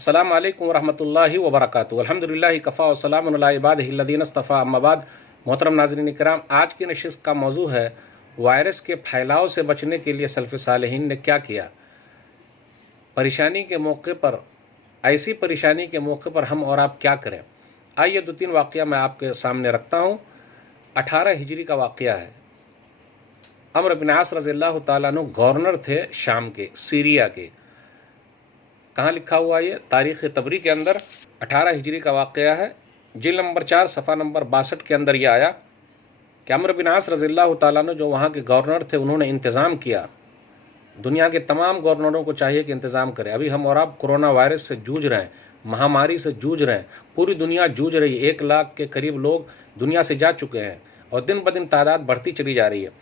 अस्सलामु अलैकुम वरहमतुल्लाहि वबरकातुहू। अल्हम्दुलिल्लाहि कफ़ा व सलामुन अला इबादिहि अल्लज़ीना इस्तफ़ा, अम्मा बाद। मोहतरम नाज़रीन किराम, आज की नशिस्त का मौजू है वायरस के फैलाव से बचने के लिए सल्फ़ सालिहीन ने क्या किया। परेशानी के मौके पर, ऐसी परेशानी के मौके पर हम और आप क्या करें। आइए दो तीन वाक़या मैं आपके सामने रखता हूँ। 18 हिजरी का वाक़या है। अम्र बिन आस रज़ियल्लाहु ताला अन्हु गवर्नर थे शाम के, सीरिया के। कहाँ लिखा हुआ ये? तारीख़ तबरी के अंदर 18 हिजरी का वाक़या है। जिल नंबर 4 सफ़ा नंबर 62 के अंदर यह आया कि अम्र बिन आस रज़ियल्लाहु ताला अन्हु जो वहाँ के गवर्नर थे, उन्होंने इंतज़ाम किया। दुनिया के तमाम गवर्नरों को चाहिए कि इंतज़ाम करें। अभी हम और आप कोरोना वायरस से जूझ रहे हैं, महामारी से जूझ रहे हैं, पूरी दुनिया जूझ रही है। 1 लाख के करीब लोग दुनिया से जा चुके हैं और दिन ब दिन तादाद बढ़ती चली जा रही है।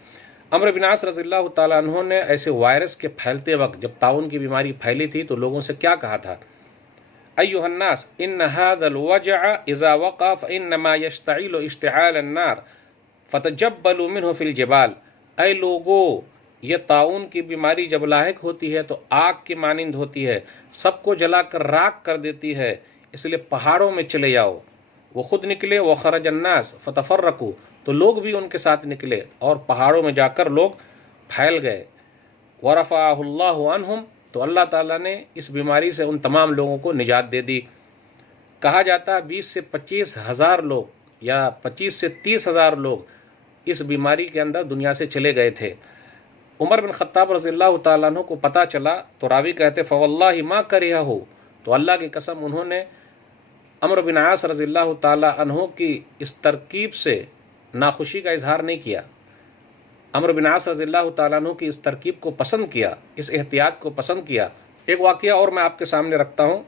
अम्र बिन आस रज़ियल्लाहु ताला अन्हु ने ऐसे वायरस के फैलते वक्त, जब ताउन की बीमारी फैली थी, तो लोगों से क्या कहा था? अय्युहन्नास इन्न हाज़ल वजअ इज़ा वक़अ फ़इन्नमा यश्तइलु इश्तिआलन नार फ़तजब्बलू मिन्हु फ़िल जिबाल। ऐ लोगो, ये ताउन की बीमारी जब लाहिक होती है तो आग की मानिंद होती है, सबको जलाकर राख कर देती है, इसलिए पहाड़ों में चले जाओ। वो खुद निकले, व खरजन्नास फ़तफ़र्रक़ू, तो लोग भी उनके साथ निकले और पहाड़ों में जाकर लोग फैल गए। वरफ़अहुल्लाहु अन्हुम, तो अल्लाह ताला ने इस बीमारी से उन तमाम लोगों को निजात दे दी। कहा जाता है 20 से 25 हज़ार लोग या 25 से 30 हज़ार लोग इस बीमारी के अंदर दुनिया से चले गए थे। उमर बिन ख़त्ताब रज़ियल्लाहु ताला अन्हु को पता चला तो रावी कहते फ़वल्लाहि मा करिहहु, तो अल्लाह की कसम उन्होंने अम्र बिन आस रज़ियल्लाहु ताला अन्हु की इस तरकीब से नाखुशी का इजहार नहीं किया। अम्र बिन आस रज़ियल्लाहु ताला अन्हु की इस तरकीब को पसंद किया, इस एहतियात को पसंद किया। एक वाक़या और मैं आपके सामने रखता हूँ।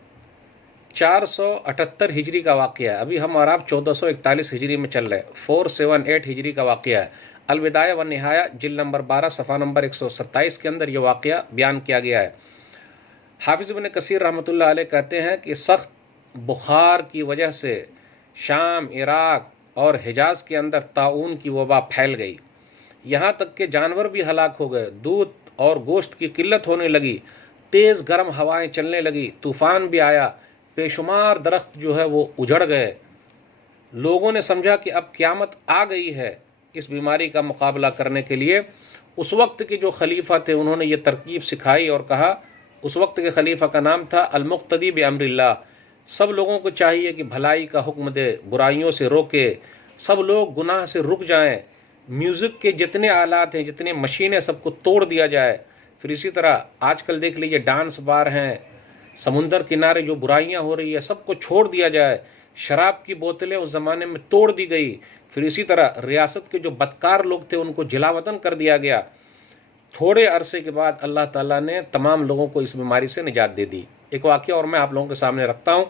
478 हिजरी का वाक़या है। अभी हम और आप 1441 हिजरी में चल रहे हैं। 478 हिजरी का वाक़या है। अलविदाया व निहाया जिल नंबर 12 सफ़ा नंबर 127 के अंदर यह वाक़या बयान किया गया है। हाफिज़ इब्न कसीर रहमतुल्लाह अलैह कहते हैं कि सख्त बुखार की वजह से शाम, इराक़ और हिजाज़ के अंदर ताउन की वबा फैल गई। यहाँ तक कि जानवर भी हलाक हो गए, दूध और गोश्त की किल्लत होने लगी, तेज़ गर्म हवाएं चलने लगी, तूफ़ान भी आया, बेशुमार दरख्त जो है वो उजड़ गए। लोगों ने समझा कि अब क़यामत आ गई है। इस बीमारी का मुकाबला करने के लिए उस वक्त के जो खलीफा थे, उन्होंने ये तरकीब सिखाई और कहा, उस वक्त के खलीफा का नाम था अल-मुक़्तदी बिअम्रिल्लाह। सब लोगों को चाहिए कि भलाई का हुक्म दे, बुराइयों से रोके, सब लोग गुनाह से रुक जाएं। म्यूज़िक के जितने आलात हैं, जितने मशीनें, सबको तोड़ दिया जाए। फिर इसी तरह आजकल देख लीजिए डांस बार हैं, समुंदर किनारे जो बुराइयां हो रही है सबको छोड़ दिया जाए। शराब की बोतलें उस ज़माने में तोड़ दी गई। फिर इसी तरह रियासत के जो बदकार लोग थे उनको जिलावतन कर दिया गया। थोड़े अरसे के बाद अल्लाह ताला ने तमाम लोगों को इस बीमारी से निजात दे दी। एक वाक़या और मैं आप लोगों के सामने रखता हूँ।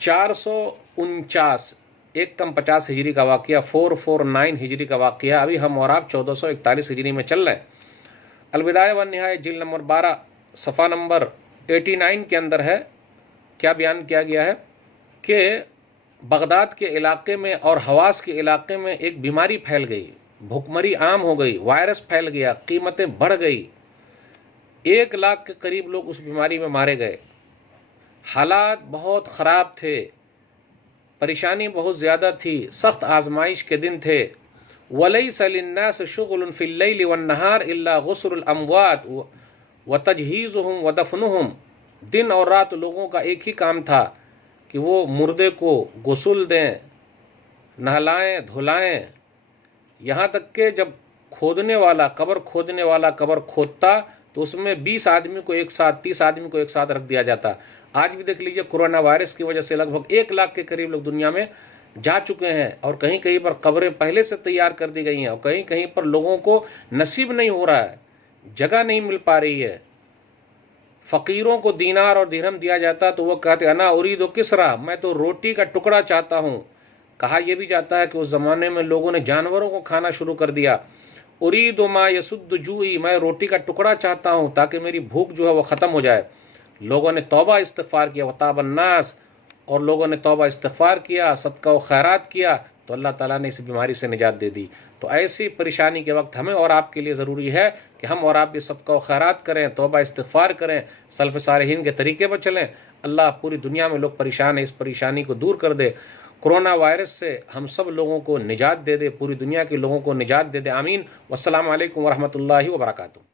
449 एक कम 50 हिजरी का वाक़या, 449 हिजरी का वाक़या। अभी हम और आप 1441 हिजरी में चल रहे हैं। अलविदाया व निहाया जिल नंबर 12 सफ़ा नंबर 89 के अंदर है। क्या बयान किया गया है कि बगदाद के इलाके में और हवास के इलाके में एक बीमारी फैल गई, भुखमरी आम हो गई, वायरस फैल गया, कीमतें बढ़ गई, 1 लाख के करीब लोग उस बीमारी में मारे गए। हालात बहुत ख़राब थे, परेशानी बहुत ज़्यादा थी, सख्त आजमाइश के दिन थे। वलैसा लिन्नास शुग़ुलुन फ़िल लैलि वन नहार इल्ला गुस्रुल अमवात व तजहीज़ुहुम व दफ़नुहुम। दिन और रात लोगों का एक ही काम था कि वो मुर्दे को गुस्ल दें, नहलाएं, धुलाएं। यहाँ तक कि जब खोदने वाला, कब्र खोदने वाला कब्र खोदता तो उसमें 20 आदमी को एक साथ, 30 आदमी को एक साथ रख दिया जाता। आज भी देख लीजिए कोरोना वायरस की वजह से लगभग 1 लाख के करीब लोग दुनिया में जा चुके हैं और कहीं कहीं पर कब्रें पहले से तैयार कर दी गई हैं और कहीं कहीं पर लोगों को नसीब नहीं हो रहा है, जगह नहीं मिल पा रही है। फ़कीरों को दीनार और दिरहम दिया जाता तो वो कहते अना उरीदो किसरा, मैं तो रोटी का टुकड़ा चाहता हूँ। कहा यह भी जाता है कि उस ज़माने में लोगों ने जानवरों को खाना शुरू कर दिया। उरीदो मा यसुद्दु जूई, मैं रोटी का टुकड़ा चाहता हूँ ताकि मेरी भूख जो है वो ख़त्म हो जाए। लोगों ने तौबा इस्तिग़फ़ार किया, वताबन्नास, और लोगों ने तौबा इस्तिग़फ़ार किया, सदका व खैरात किया, تو اللہ تعالیٰ نے اس بیماری سے نجات دے دی۔ تو ایسی پریشانی کے وقت ہمیں اور آپ کے لیے ضروری ہے کہ ہم اور آپ بھی صدقہ و خیرات کریں، توبہ استغفار کریں، سلف صالحین کے طریقے پر چلیں۔ اللہ پوری دنیا میں لوگ پریشان ہیں، اس پریشانی کو دور کر دے، کرونا وائرس سے ہم سب لوگوں کو نجات دے دے، پوری دنیا کے لوگوں کو نجات دے دے، آمین۔ والسلام علیکم ورحمۃ اللہ وبرکاتہ۔